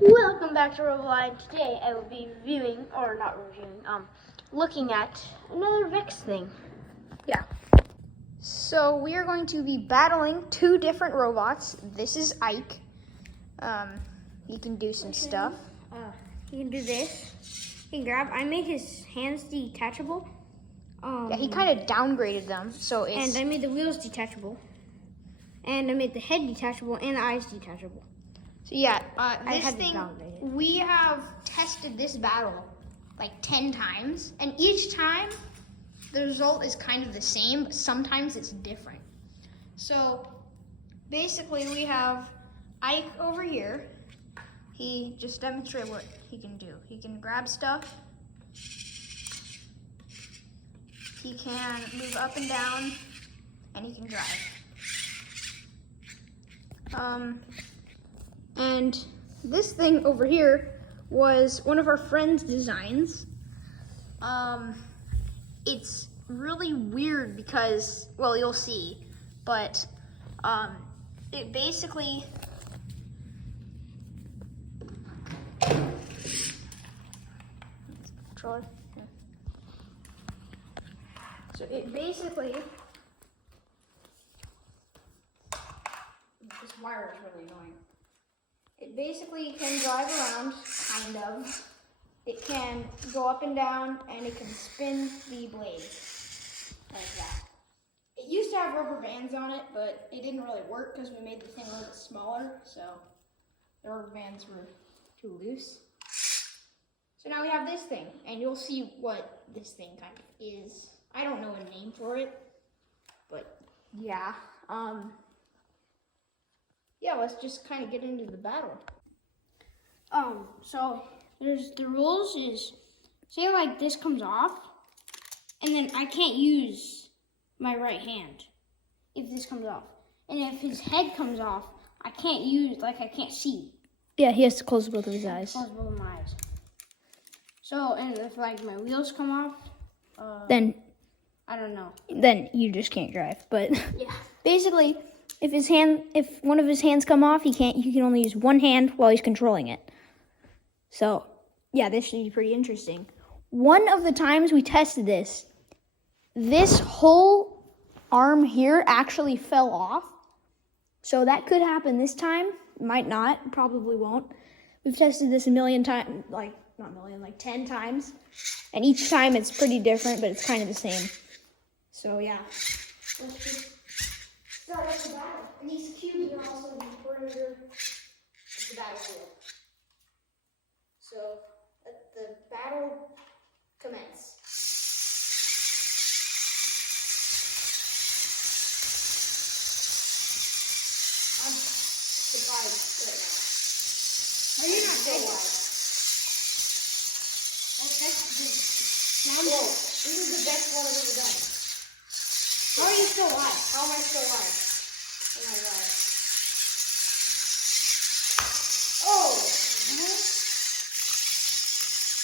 Welcome back to RoboLion. Today I will be reviewing, or not reviewing, looking at another Vex thing. Yeah. So we are going to be battling two different robots. This is Ike. He can do some stuff. He can do this. He can grab. I made his hands detachable. Yeah, he kind of downgraded them, so it's... And I made the wheels detachable. And I made the head detachable and the eyes detachable. So yeah, this thing, we have tested this battle like 10 times, and each time the result is kind of the same, but sometimes it's different. So basically we have Ike over here. He just demonstrated what he can do. He can grab stuff. He can move up and down, and he can drive. And this thing over here was one of our friend's designs. It's really weird because, well, you'll see, but it basically... Controller. Yeah. So it basically... This wire is really annoying. It basically can drive around, kind of. It can go up and down, and it can spin the blades, like that. It used to have rubber bands on it, but it didn't really work because we made the thing a little bit smaller, so the rubber bands were too loose. So now we have this thing, and you'll see what this thing kind of is. I don't know a name for it, but yeah. Yeah, let's just kind of get into the battle. So there's the rules is, say like this comes off, and then I can't use my right hand if this comes off. And if his head comes off, I can't use, like I can't see. Yeah, he has to close both of his eyes. Close both of my eyes. So, and if like my wheels come off, Then I don't know. Then you just can't drive. But Yeah. basically, if one of his hands come off, he can only use one hand while he's controlling it. So, yeah, this should be pretty interesting. One of the times we tested this whole arm here actually fell off. So that could happen this time. Might not, probably won't. We've tested this a million times, like 10 times. And each time it's pretty different, but it's kind of the same. So, yeah. Let's just start up the battle. And these cubes are also the perimeter of the battlefield. So let the battle commence. I'm surprised right now. Are you not So dead? wide. That's the sound. Whoa, this is the best one I've ever done. How are you still alive? How am I still alive? Oh my god. Oh!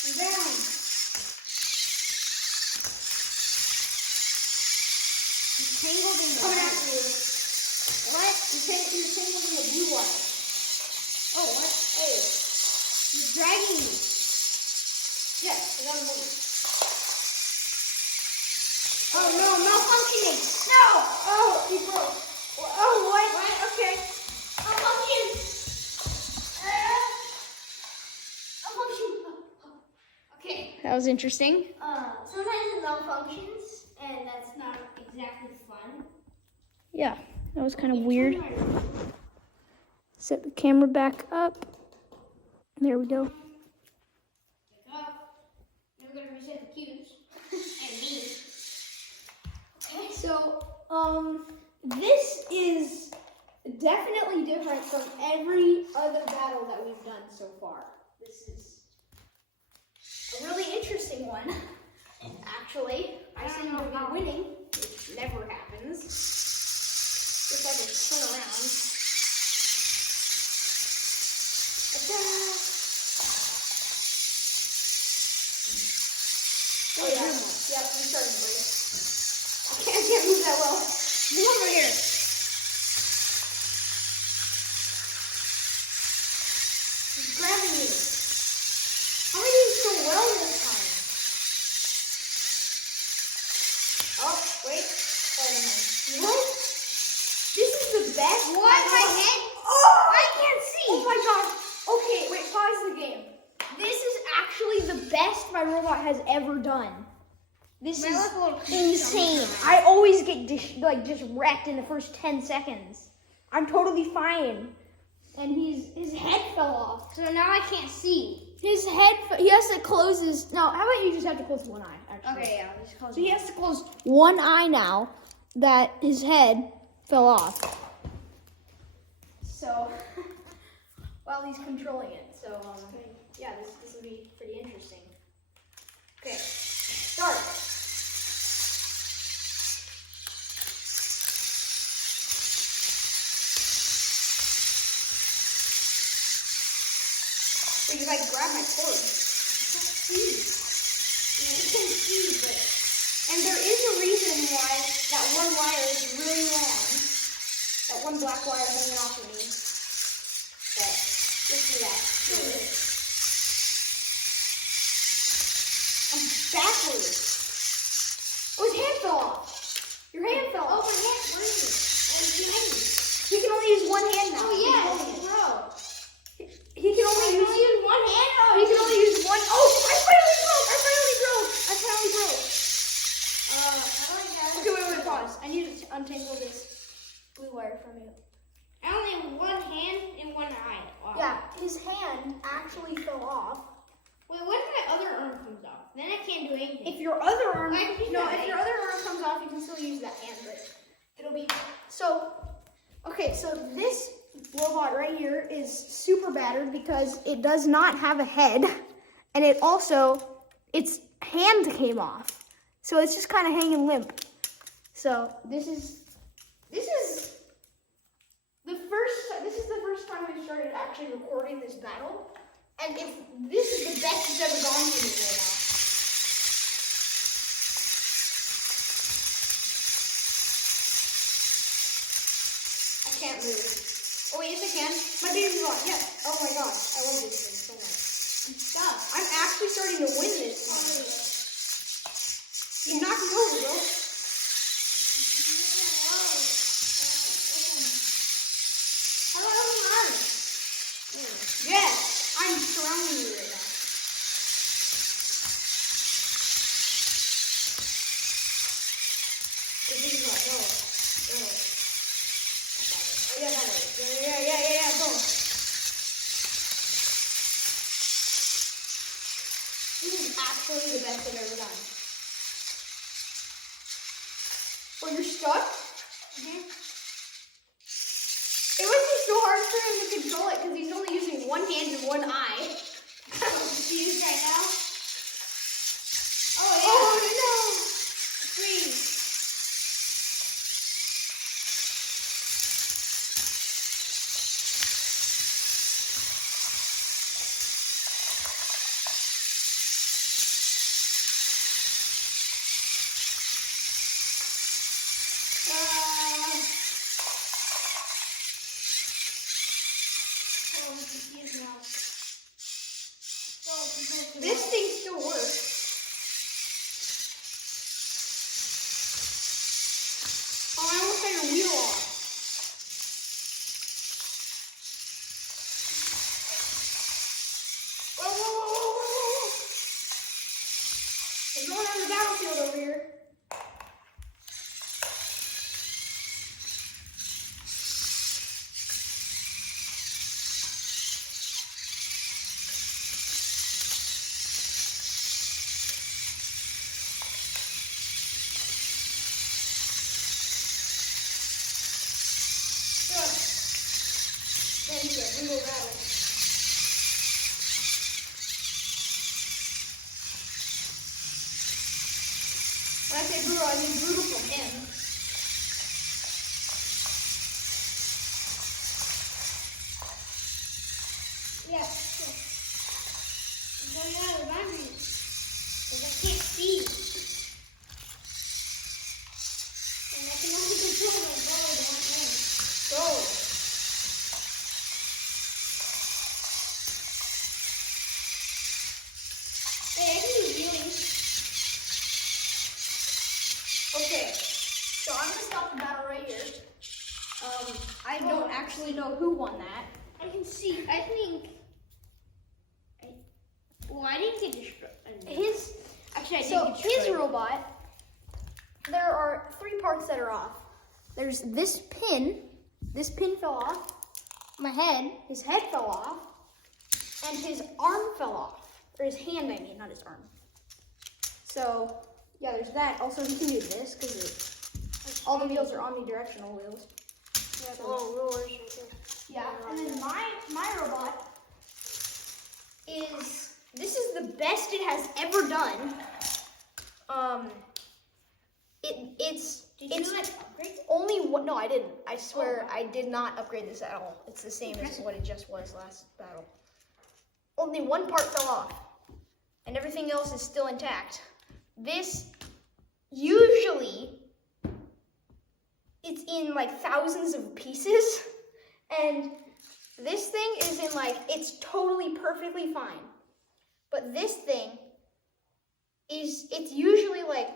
I'm down. You're tangled in the Coming wire. after you. What? You're tangled in the blue wire. Oh, what? Hey. You're dragging me. Yes, I got a moment. Oh no, I'm malfunctioning. No! Oh, he broke. Oh, what? Okay. Malfunction. Malfunction. Okay. That was interesting. Sometimes it malfunctions, and that's not exactly fun. Yeah, that was kind of weird. Set the camera back up. There we go. Now we're gonna reset the cubes. And me. Okay, so this is definitely different from every other battle that we've done so far. This is a really interesting one. Actually, I seem to be winning, which never happens. Just like a turn around. Attack! Oh yeah, yep, I'm starting to break. I can't move that well. Move over here. He's grabbing me. How am I doing so well this time? Oh, wait. What? This is the best. What? My head? Oh! I can't see. Oh my gosh. Okay, wait, pause the game. This is actually the best my robot has ever done. This My is level of insane. I always get just wrecked in the first 10 seconds. I'm totally fine. And his head fell off. So now I can't see. His head, he has to close his, no, how about you just have to close one eye, actually. Okay, yeah, just close So he has to close one eye now that his head fell off. So, while he's controlling it. So, yeah, this will be pretty interesting. Okay, start. Wait, if I grab my cord, I can't see. Yeah, you can see, but... And there is a reason why that one wire is really long. That one black wire hanging off of me. But, let's do that. I'm backwards. Oh, his hand fell off. Your hand fell off. Oh, my hand, where is it? Oh, it's behind me. He can only use one hand now. Oh, yeah, bro. He can only I use... only use one hand? He can only use one... Oh, I finally broke! I finally broke! How do I get Okay, wait, pause. I need to untangle this blue wire from you. I only have one hand and one eye. Wow. Yeah, his hand actually fell off. Wait, what if my other arm comes off? Then I can't do anything. If your other arm... I can use No, that if your other arm comes off, you can still use that hand, but it'll be... So, okay, so this robot right here is super battered because it does not have a head, and it also, its hand came off. So it's just kind of hanging limp. So this is the first time we started actually recording this battle, and if this is the best it's ever gone for me right now. I can't move. Oh wait, yes I can. My baby robot, yes. Oh my gosh, I love this thing so much. Stop. I'm actually starting to win this one. You knocked me over, bro. How do I open my arm? Yes, I'm surrounding you right now. The big one, go. Oh yeah, that way. Yeah, go. This is absolutely the best I've ever done. Oh, you're stuck? Mm-hmm. It must be so hard for him to control it because he's only using one hand and one eye. Confused right now? Oh, yeah. Oh no! Freeze. Oh, I'm confused now. This thing still works. Oh, I almost got your wheel off. Whoa. We're going on the battlefield over here. We will rattle. When I say brutal, I mean brutal from him. Yeah. I'm going out of the boundaries. Because I can't see. And I can only control my ball with one hand. Go. actually know who won that. I can see. I think. Well, I didn't get destroyed. Actually, I did get destroyed. His robot, there are 3 parts that are off. There's this pin fell off, his head fell off, and his arm fell off. Or his hand, I mean, not his arm. So, yeah, there's that. Also, he can do this, because all the wheels are omnidirectional wheels. Yeah, the little rulers right there. Yeah, and then my robot this is the best it has ever done. It's upgrade it? only one. No, I didn't. I swear I did not upgrade this at all. It's the same as what it just was last battle. Only one part fell off, and everything else is still intact. This usually it's in like thousands of pieces, and this thing is in like it's totally perfectly fine. But this thing it's usually like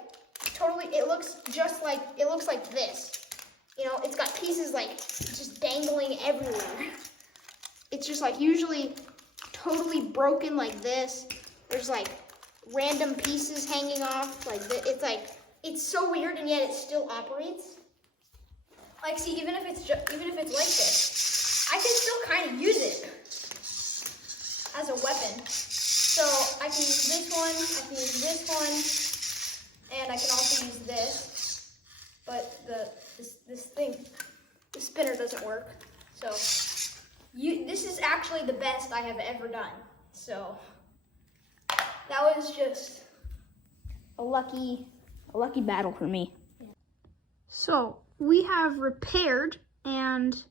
totally, it looks like this. You know, it's got pieces like just dangling everywhere. It's just like usually totally broken like this. There's like random pieces hanging off like this. It's so weird, and yet it still operates. Like, see, even if it's like this, I can still kind of use it as a weapon. So I can use this one, I can use this one, and I can also use this. But the spinner doesn't work. So this is actually the best I have ever done. So that was just a lucky battle for me. So we have repaired and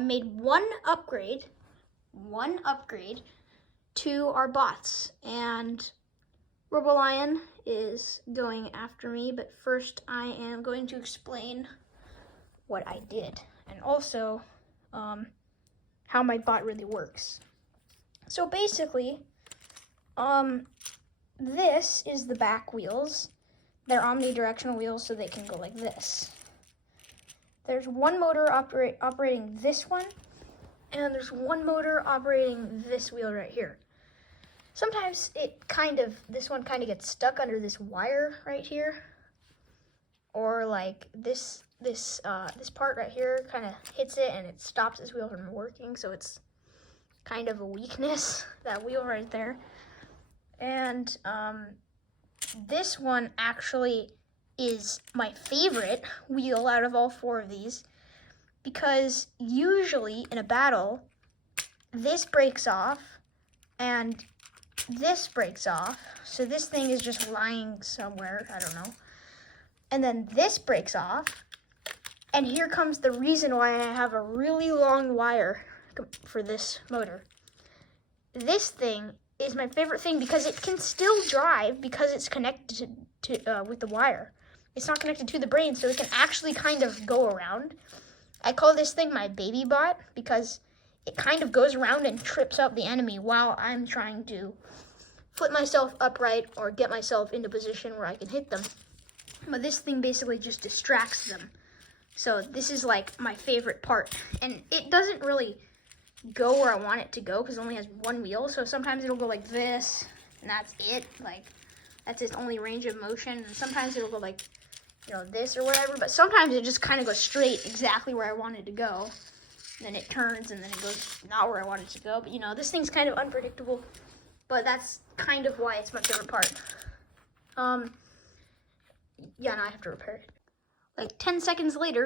made one upgrade to our bots, and RoboLion is going after me, but first I am going to explain what I did and also how my bot really works. So basically, this is the back wheels. They're omnidirectional wheels, so they can go like this. There's one motor operating this one, and there's one motor operating this wheel right here. Sometimes this one kind of gets stuck under this wire right here, or like this part right here kind of hits it and it stops this wheel from working. So it's kind of a weakness, that wheel right there. And this one actually is my favorite wheel out of all 4 of these, because usually in a battle, this breaks off and this breaks off. So this thing is just lying somewhere, I don't know. And then this breaks off. And here comes the reason why I have a really long wire for this motor. This thing is my favorite thing because it can still drive because it's connected to with the wire. It's not connected to the brain, so it can actually kind of go around. I call this thing my baby bot because it kind of goes around and trips up the enemy while I'm trying to flip myself upright or get myself into position where I can hit them. But this thing basically just distracts them. So this is like my favorite part. And it doesn't really go where I want it to go because it only has one wheel. So sometimes it'll go like this, and that's it. Like, that's its only range of motion. And sometimes it'll go like, you know, this or whatever. But sometimes it just kind of goes straight exactly where I want it to go. And then it turns, and then it goes not where I want it to go. But, you know, this thing's kind of unpredictable. But that's kind of why it's my favorite part. Yeah, now I have to repair it. Like 10 seconds later,